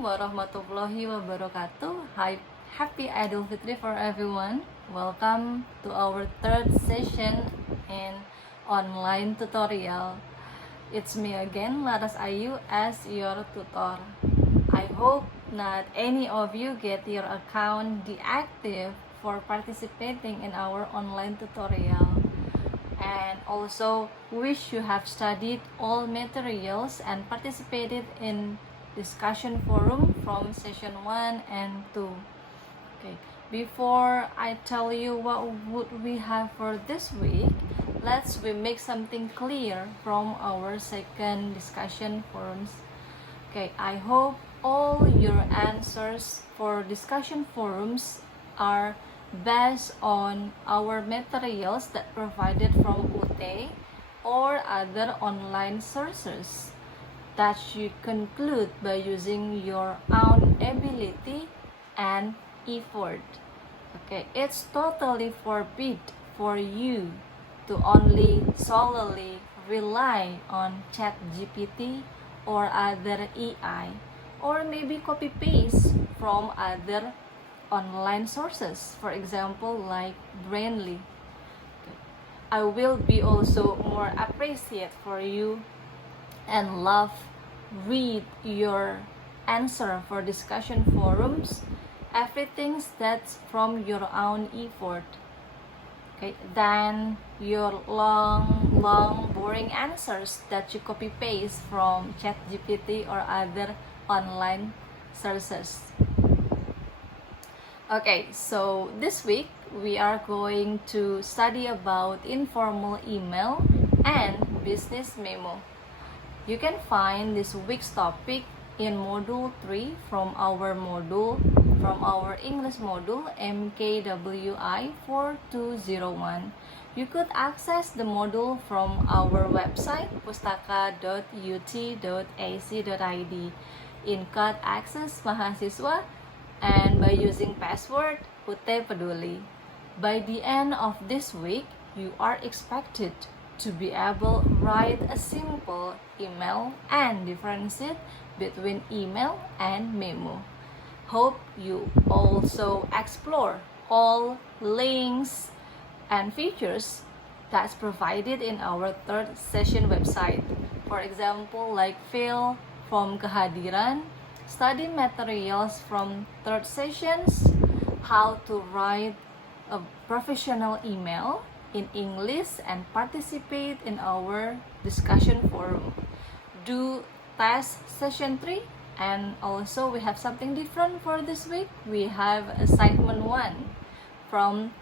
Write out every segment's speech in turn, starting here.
warahmatullahi wabarakatuh. Happy Idul Fitri for everyone. Welcome to our third session in online tutorial. It's me again, Laras Ayu, as your tutor. I hope not any of you get your account deactive for participating in our online tutorial. And also wish you have studied all materials and participated in discussion forum from session 1 and 2. Okay, before I tell you what would we have for this week, we make something clear from our second discussion forums. Okay, I hope all your answers for discussion forums are based on our materials that provided from UT or other online sources that you conclude by using your own ability and effort. Okay, it's totally forbid for you to only solely rely on ChatGPT or other AI, or maybe copy paste from other online sources, for example like Brainly. I will be also more appreciate for you and love read your answer for discussion forums, everything that's from your own effort, okay, than your long boring answers that you copy paste from ChatGPT or other online sources. Okay, so this week we are going to study about informal email and business memo. You can find this week's topic in module 3 from our English module MKWI 4201. You could access the module from our website pustaka.ut.ac.id in Cloud Access Mahasiswa and by using password UT Peduli. By the end of this week, you are expected to be able to write a simple email and differentiate between email and memo. Hope you also explore all links and features that's provided in our third session website. For example, like fill from kehadiran, study materials from third sessions, how to write a professional email in English and participate in our discussion forum. Do test session 3, and also we have something different for this week. We have assignment 1 from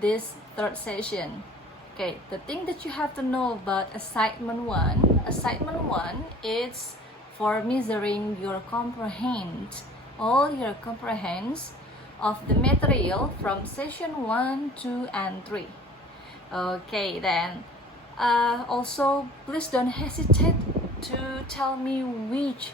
this third session. Okay, the thing that you have to know about assignment 1 is for measuring your all your comprehends of the material from session 1, 2, and 3. Okay, then also please don't hesitate to tell me which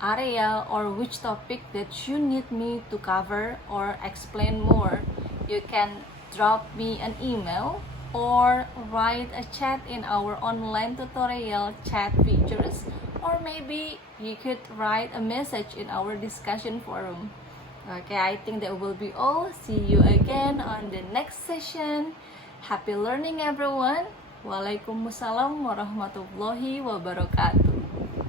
area or which topic that you need me to cover or explain more. You can drop me an email or write a chat in our online tutorial chat features, or maybe you could write a message in our discussion forum. Okay, I think that will be all. See you again on the next session. Happy learning everyone. Waalaikumsalam warahmatullahi wabarakatuh.